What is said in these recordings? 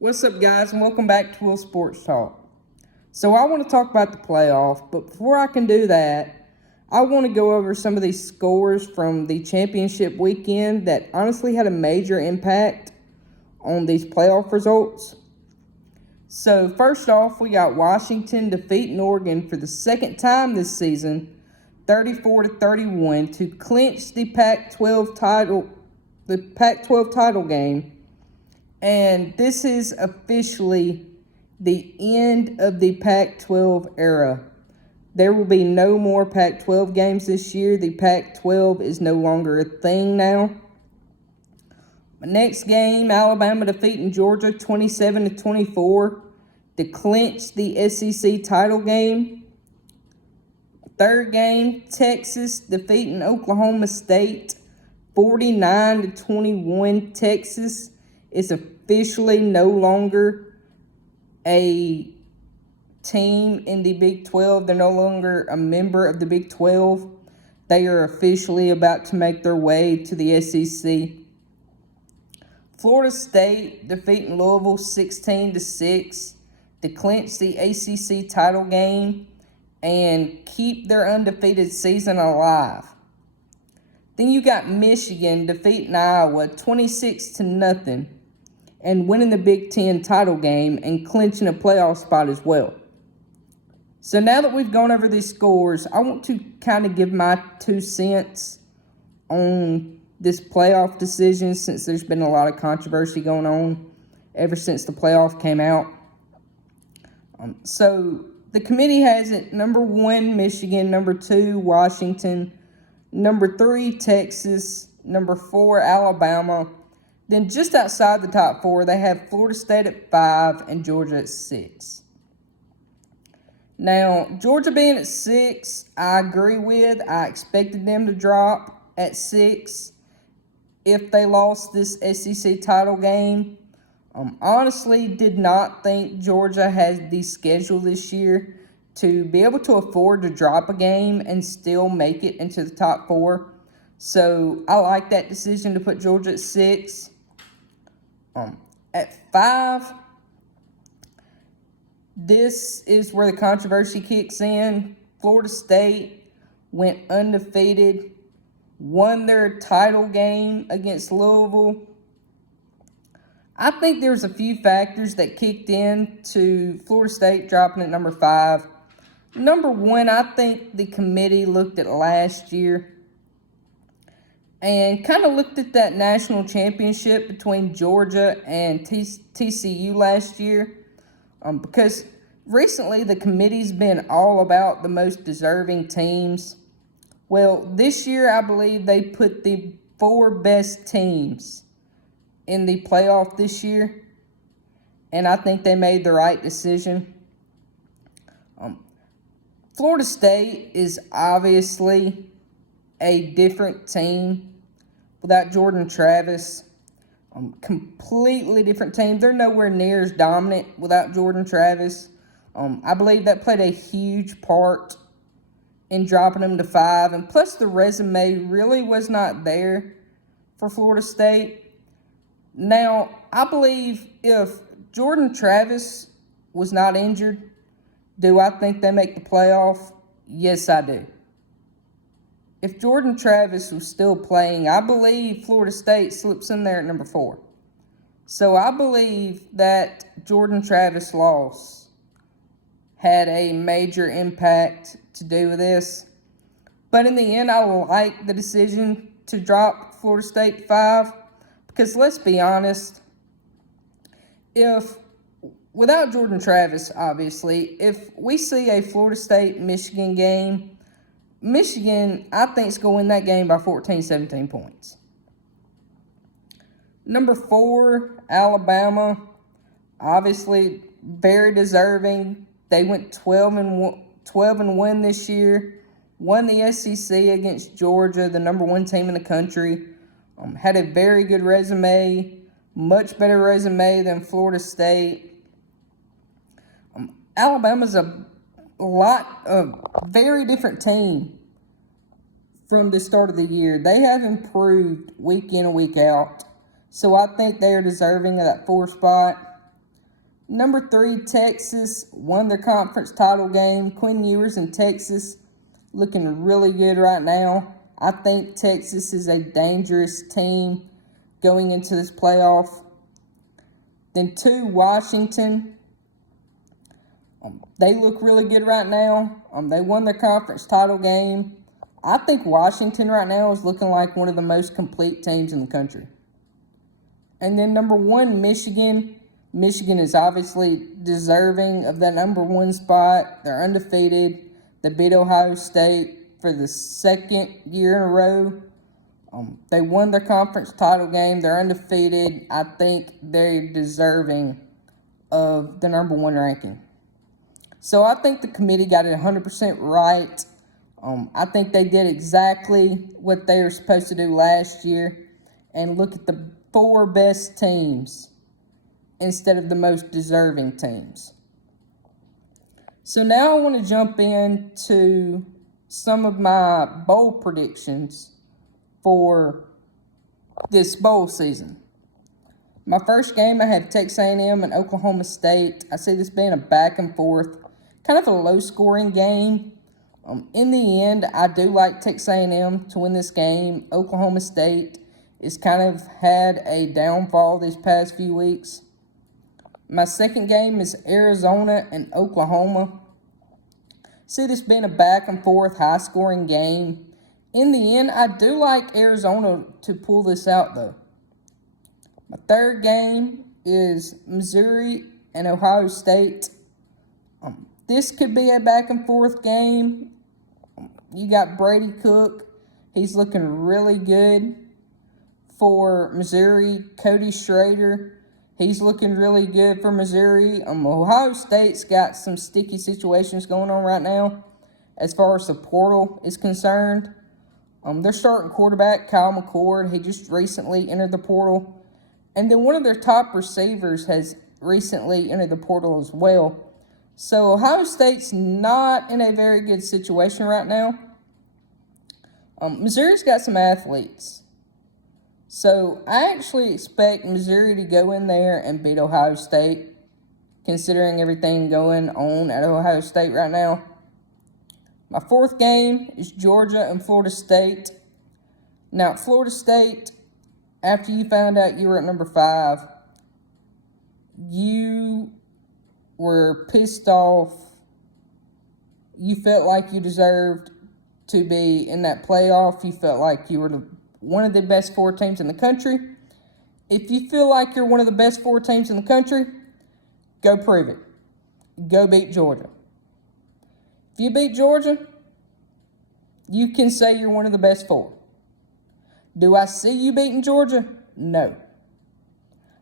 What's up, guys, and welcome back to Will Sports Talk. So I want to talk about the playoff, but before I can do that, I want to go over some of these scores from the championship weekend that honestly had a major impact on these playoff results. So first off, we got Washington defeating Oregon for the second time this season, 34-31, to clinch the Pac-12 title game. And this is officially the end of the Pac-12 era. There will be no more Pac-12 games this year. The Pac-12 is no longer a thing now. The next game, Alabama defeating Georgia 27-24 to clinch the SEC title game. Third game, Texas defeating Oklahoma State 49-21. Texas is officially no longer a team in the Big 12. They're no longer a member of the Big 12. They are officially about to make their way to the SEC. Florida State defeating Louisville 16-6 to clinch the ACC title game and keep their undefeated season alive. Then you got Michigan defeating Iowa 26-0 and winning the Big Ten title game and clinching a playoff spot as well. So now that we've gone over these scores, I want to kind of give my 2 cents on this playoff decision, since there's been a lot of controversy going on ever since the playoff came out. So the committee has it number 1, Michigan, number 2, Washington, number 3, Texas, number 4, Alabama. Then just outside the top 4, they have Florida State at 5 and Georgia at 6. Now, Georgia being at 6, I agree with. I expected them to drop at 6 if they lost this SEC title game. Honestly, did not think Georgia has the schedule this year to be able to afford to drop a game and still make it into the top 4. So I like that decision to put Georgia at 6. At 5, this is where the controversy kicks in. Florida State went undefeated, won their title game against Louisville. I think there's a few factors that kicked in to Florida State dropping at number 5. Number 1, I think the committee looked at last year and kind of looked at that national championship between Georgia and TCU last year, because recently the committee's been all about the most deserving teams. Well, this year I believe they put the 4 best teams in the playoff this year, and I think they made the right decision. Florida State is obviously a different team without Jordan Travis. Completely different team. They're nowhere near as dominant without Jordan Travis. I believe that played a huge part in dropping them to 5. And plus, the resume really was not there for Florida State. Now, I believe if Jordan Travis was not injured, do I think they make the playoff? Yes, I do. If Jordan Travis was still playing, I believe Florida State slips in there at number 4. So I believe that Jordan Travis' loss had a major impact to do with this. But in the end, I like the decision to drop Florida State 5, because let's be honest, without Jordan Travis, obviously, if we see a Florida State-Michigan game, Michigan, I think, is going to win that game by 14, 17 points. Number 4, Alabama, obviously very deserving. They went 12-1 this year, won the SEC against Georgia, the number 1 team in the country. Had a very good resume, much better resume than Florida State. Alabama's a very different team from the start of the year. They have improved week in and week out. So I think they are deserving of that 4 spot. Number 3, Texas won their conference title game. Quinn Ewers in Texas looking really good right now. I think Texas is a dangerous team going into this playoff. Then 2, Washington. They look really good right now. They won their conference title game. I think Washington right now is looking like one of the most complete teams in the country. And then number 1, Michigan. Michigan is obviously deserving of that number 1 spot. They're undefeated. They beat Ohio State for the 2nd year in a row. They won their conference title game. They're undefeated. I think they're deserving of the number 1 ranking. So I think the committee got it 100% right. I think they did exactly what they were supposed to do last year and look at the 4 best teams instead of the most deserving teams. So now I want to jump into some of my bowl predictions for this bowl season. My first game, I have Texas A&M and Oklahoma State. I see this being a back and forth, kind of a low-scoring game. In the end, I do like Texas A&M to win this game. Oklahoma State has kind of had a downfall these past few weeks. My second game is Arizona and Oklahoma. See this being a back and forth, high-scoring game. In the end, I do like Arizona to pull this out, though. My third game is Missouri and Ohio State. This could be a back and forth game. You got Brady Cook. He's looking really good for Missouri. Cody Schrader, he's looking really good for Missouri. Ohio State's got some sticky situations going on right now as far as the portal is concerned. Their starting quarterback, Kyle McCord, he just recently entered the portal. And then one of their top receivers has recently entered the portal as well. So Ohio State's not in a very good situation right now. Missouri's got some athletes. So I actually expect Missouri to go in there and beat Ohio State, considering everything going on at Ohio State right now. My fourth game is Georgia and Florida State. Now, Florida State, after you found out you were at number 5, you were pissed off. You felt like you deserved to be in that playoff. You felt like you were one of the best 4 teams in the country. If you feel like you're one of the best 4 teams in the country, go prove it. Go beat Georgia. If you beat Georgia, you can say you're one of the best 4. Do I see you beating Georgia? No.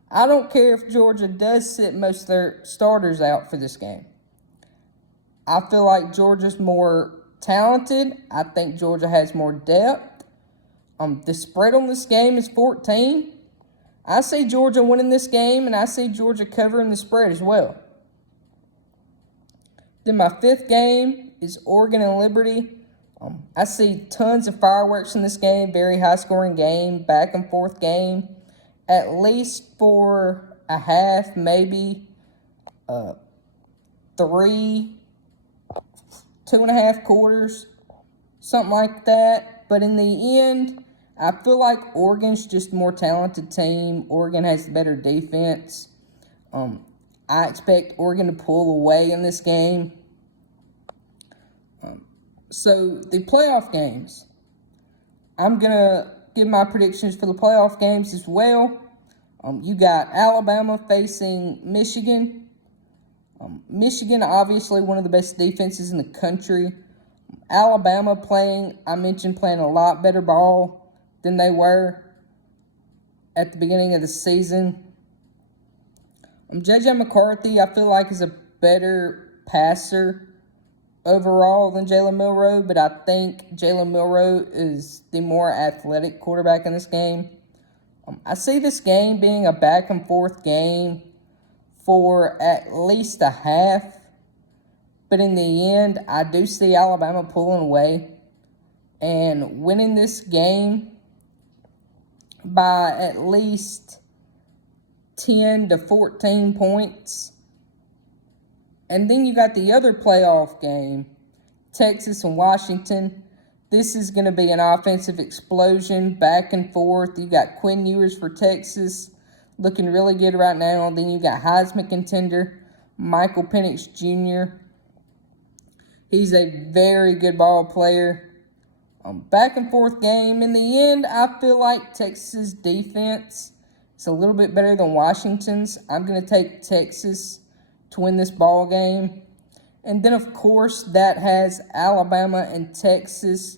I don't care if Georgia does sit most of their starters out for this game. I feel like Georgia's more talented. I think Georgia has more depth. The spread on this game is 14. I see Georgia winning this game, and I see Georgia covering the spread as well. Then my 5th game is Oregon and Liberty. I see tons of fireworks in this game, very high-scoring game, back-and-forth game, at least for a half, maybe 3, 2.5 quarters, something like that. But in the end, I feel like Oregon's just a more talented team. Oregon has better defense. I expect Oregon to pull away in this game. So the playoff games, I'm going to give my predictions for the playoff games as well. You got Alabama facing Michigan. Michigan, obviously one of the best defenses in the country. Alabama playing a lot better ball than they were at the beginning of the season. J.J. McCarthy, I feel like, is a better passer overall than Jalen Milroe, but I think Jalen Milroe is the more athletic quarterback in this game. I see this game being a back-and-forth game for at least a half, but in the end, I do see Alabama pulling away and winning this game by at least 10 to 14 points. And then you got the other playoff game, Texas and Washington. This is going to be an offensive explosion back and forth. You got Quinn Ewers for Texas, looking really good right now. Then you got Heisman contender Michael Penix Jr. He's a very good ball player. Back and forth game. In the end, I feel like Texas' defense is a little bit better than Washington's. I'm going to take Texas to win this ball game. And then, of course, that has Alabama and Texas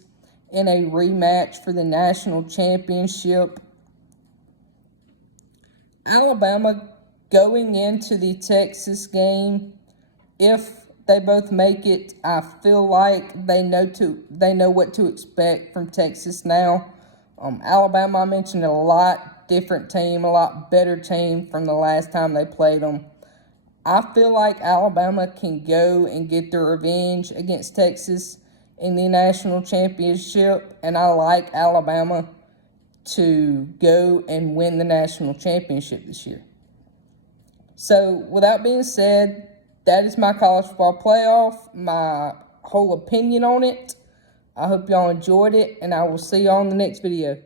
in a rematch for the national championship. Alabama going into the Texas game, if they both make it, I feel like they know what to expect from Texas now. Alabama, I mentioned, a lot different team, a lot better team from the last time they played them. I feel like Alabama can go and get their revenge against Texas in the national championship, and I like Alabama to go and win the national championship this year. So, with that being said, that is my college football playoff, my whole opinion on it. I hope y'all enjoyed it, and I will see y'all in the next video.